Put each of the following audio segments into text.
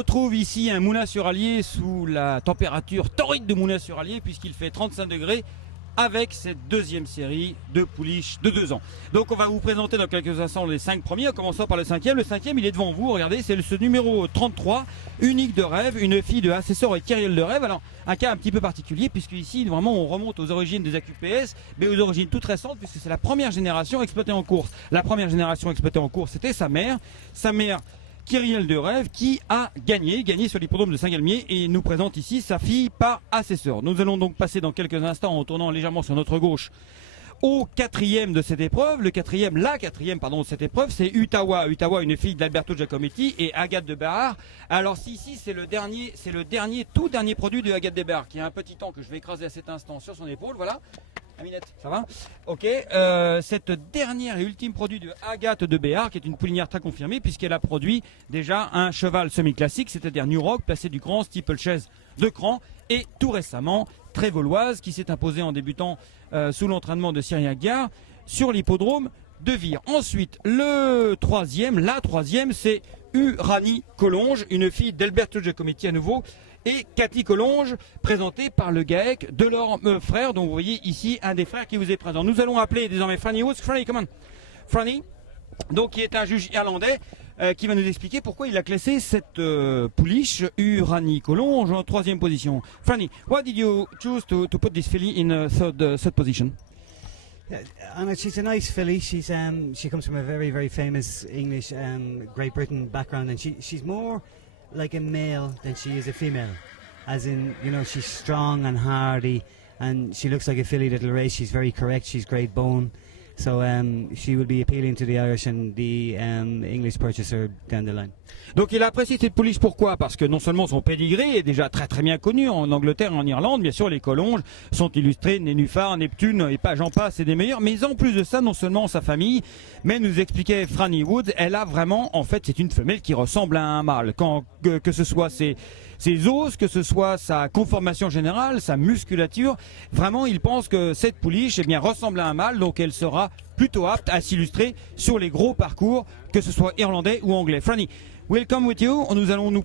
On retrouve ici un Moulin-sur-Allier sous la température torride de Moulin-sur-Allier puisqu'il fait 35 degrés avec cette deuxième série de pouliches de 2 ans. Donc on va vous présenter dans quelques instants les 5 premiers, en commençant par le cinquième. Le cinquième, il est devant vous, regardez, c'est ce numéro 33, Unique de Rêve, une fille de Assessor et Kyrielle de Rêve. Alors un cas un petit peu particulier puisque ici vraiment on remonte aux origines des AQPS, mais aux origines toutes récentes puisque c'est la première génération exploitée en course. La première génération exploitée en course, c'était sa mère Kyrielle de Rêve, qui a gagné sur l'hippodrome de Saint-Galmier et nous présente ici sa fille par Assessor. Nous allons donc passer dans quelques instants en tournant légèrement sur notre gauche au quatrième de cette épreuve. La quatrième de cette épreuve, c'est Utawa, une fille d'Alberto Giacometti et Agathe de Béhar. Alors ici c'est le tout dernier produit de Agathe de Béhar, qui a un petit temps que je vais écraser à cet instant sur son épaule, voilà. Aminette, ça va? Ok, cette dernière et ultime produit de Agathe de Béhar, qui est une poulinière très confirmée, puisqu'elle a produit déjà un cheval semi-classique, c'est-à-dire New Rock, placé du grand steeplechase de Cran, et tout récemment, Trévoloise, qui s'est imposée en débutant sous l'entraînement de Cyril Gare sur l'hippodrome de Vire. Ensuite, la troisième, c'est Uranie Collonges, une fille d'Alberto Giacometti à nouveau, et Cathy Collonges, présentée par le GAEC de leur frère, dont vous voyez ici un des frères qui vous est présent. Nous allons appeler désormais Franny Woods. Franny, come on. Franny, donc qui est un juge irlandais, qui va nous expliquer pourquoi il a classé cette pouliche Uranie Collonges en 3e position. Franny, why did you choose to put this filly in third position? Anna, she's a nice filly. She comes from a very, very famous English Great Britain background, and she's more like a male than she is a female, as in, you know, she's strong and hardy, and she looks like a filly that'll race. She's very correct, she's great bone, so she will be appealing to the Irish and the English purchaser down the line. Donc il a apprécié cette pouliche, pourquoi? Parce que non seulement son pédigré est déjà très très bien connu en Angleterre et en Irlande, bien sûr les Collonges sont illustrés, Nénuphar, Neptune et pas j'en passe, c'est des meilleurs, mais en plus de ça, non seulement sa famille, mais nous expliquait Franny Woods, elle a vraiment, en fait c'est une femelle qui ressemble à un mâle, que ce soit ses os, que ce soit sa conformation générale, sa musculature, vraiment il pense que cette pouliche ressemble à un mâle, donc elle sera plutôt apte à s'illustrer sur les gros parcours, que ce soit irlandais ou anglais. Franny, welcome with you. Nous allons vous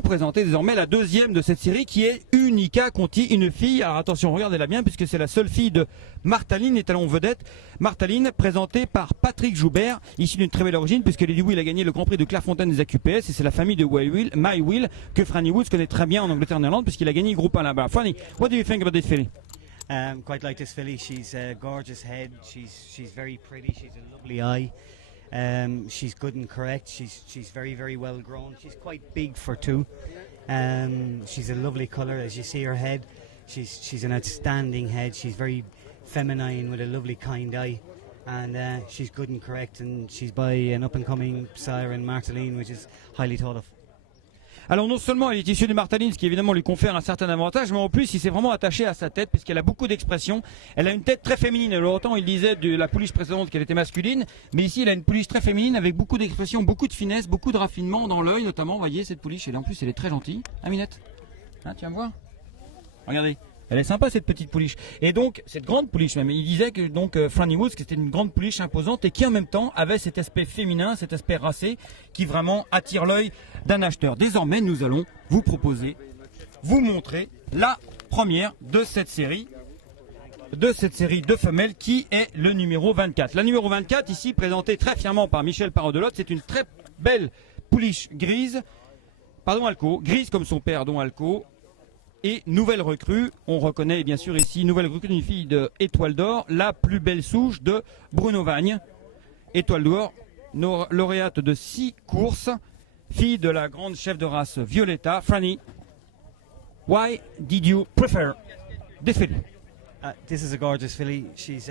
présenter désormais la deuxième de cette série qui est Unica Conti, une fille, alors attention, regardez-la bien puisque c'est la seule fille de Martaline, étalon vedette. Martaline, présentée par Patrick Joubert, ici d'une très belle origine puisque Lady Will a gagné le Grand Prix de Clairefontaine des AQPS et c'est la famille de My Will que Franny Woods connaît très bien en Angleterre et en Irlande puisqu'il a gagné le groupe 1 là-bas. Franny, what do you think about this filly? Quite like this filly. She's a gorgeous head. She's very pretty. She's a lovely eye. She's good and correct. She's very, very well grown. She's quite big for two. She's a lovely colour as you see her head. She's an outstanding head. She's very feminine with a lovely kind eye, and she's good and correct. And she's by an up-and-coming siren, Martaline, which is highly thought of. Alors non seulement elle est issue de Martaline, ce qui évidemment lui confère un certain avantage, mais en plus il s'est vraiment attaché à sa tête puisqu'elle a beaucoup d'expression. Elle a une tête très féminine. Alors autant il disait de la pouliche précédente qu'elle était masculine, mais ici elle a une pouliche très féminine avec beaucoup d'expression, beaucoup de finesse, beaucoup de raffinement dans l'œil notamment. Vous voyez cette pouliche, en plus elle est très gentille. Aminette, hein, tu viens me voir? Regardez. Elle est sympa cette petite pouliche. Et donc, cette grande pouliche même, il disait que donc Franny Woods, que c'était une grande pouliche imposante et qui en même temps avait cet aspect féminin, cet aspect racé qui vraiment attire l'œil d'un acheteur. Désormais, nous allons vous montrer la première de cette série de femelles qui est le numéro 24. La numéro 24, ici présentée très fièrement par Michel Parot-Delotte, c'est une très belle pouliche grise comme son père, dont Alco. Et nouvelle recrue, on reconnaît bien sûr ici, nouvelle recrue d'une fille de Étoile d'Or, la plus belle souche de Bruno Vagne. Étoile d'Or, lauréate de 6 courses, fille de la grande chef de race Violetta. Franny, why did you prefer this filly? This is a gorgeous filly. She's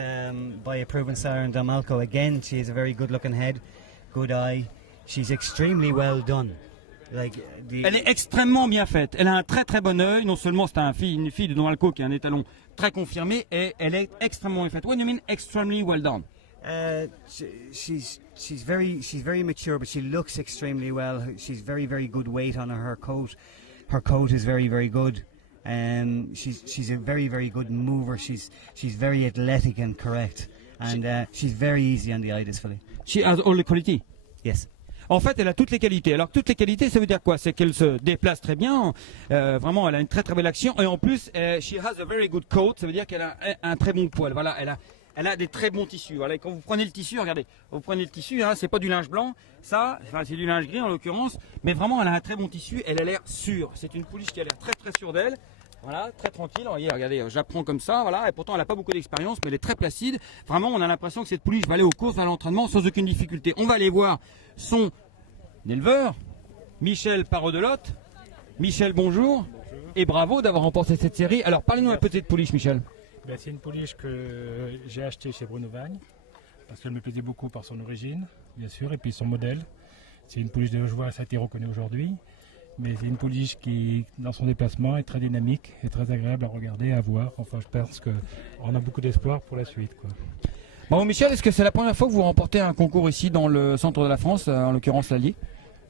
by a proven sire in Damalco. Again, she has a very good looking head, good eye. She's extremely well done. Elle est extrêmement bien faite. Elle a un très très bon œil. Non seulement c'est une fille de Don Alco qui est un étalon très confirmé, et elle est extrêmement bien faite. What do you mean extremely well done? She's very mature, but she looks extremely well. She's very, very good weight on her coat. Her coat is very, very good. She's a very, very good mover. She's very athletic and correct, and she's very easy on the eye, this filly. She has all the quality. Yes. En fait, elle a toutes les qualités. Alors toutes les qualités, ça veut dire quoi? C'est qu'elle se déplace très bien. Vraiment, elle a une très très belle action. Et en plus, she has a very good coat. Ça veut dire qu'elle a un très bon poil. Voilà, elle a des très bons tissus. Voilà, et quand vous prenez le tissu, regardez, vous prenez le tissu, hein, c'est pas du linge blanc, ça, enfin, c'est du linge gris en l'occurrence, mais vraiment elle a un très bon tissu, elle a l'air sûre. C'est une pouliche qui a l'air très très sûre d'elle. Voilà, très tranquille. Regardez, je la prends comme ça, voilà, et pourtant elle n'a pas beaucoup d'expérience, mais elle est très placide. Vraiment, on a l'impression que cette pouliche va aller aux courses, à l'entraînement sans aucune difficulté. On va aller voir son éleveur, Michel Parot-Delotte. Michel, bonjour. Et bravo d'avoir remporté cette série. Alors parlez-nous un peu de cette pouliche, Michel. Ben, c'est une pouliche que j'ai achetée chez Bruno Vagne parce qu'elle me plaisait beaucoup par son origine, bien sûr, et puis son modèle. C'est une pouliche de joie, ça a été reconnu aujourd'hui, mais c'est une pouliche qui, dans son déplacement, est très dynamique et très agréable à regarder, à voir. Enfin, je pense qu'on a beaucoup d'espoir pour la suite, quoi. Bon, Michel, est-ce que c'est la première fois que vous remportez un concours ici dans le centre de la France, en l'occurrence l'Allier?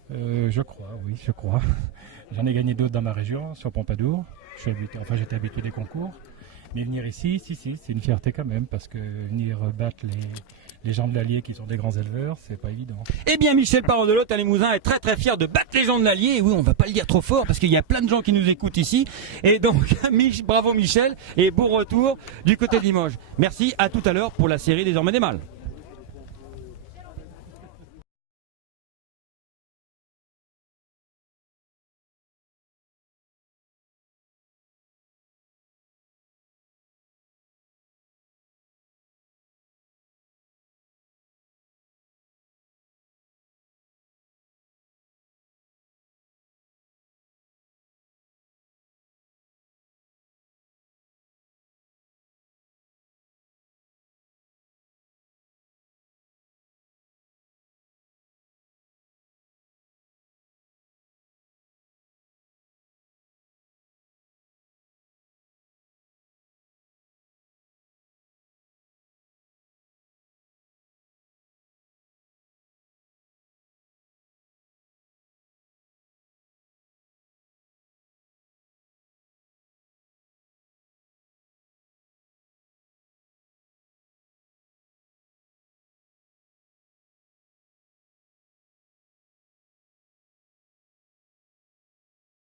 Je crois, oui, je crois. J'en ai gagné d'autres dans ma région, sur Pompadour. J'étais habitué des concours. Mais venir ici, c'est une fierté quand même, parce que venir battre les gens de l'Allier qui sont des grands éleveurs, c'est pas évident. Eh bien, Michel Parot-Delotte à Limousin est très très fier de battre les gens de l'Allier. Et oui, on va pas le dire trop fort, parce qu'il y a plein de gens qui nous écoutent ici. Et donc, bravo Michel, et bon retour du côté de Limoges. Merci, à tout à l'heure pour la série Désormais des Mâles.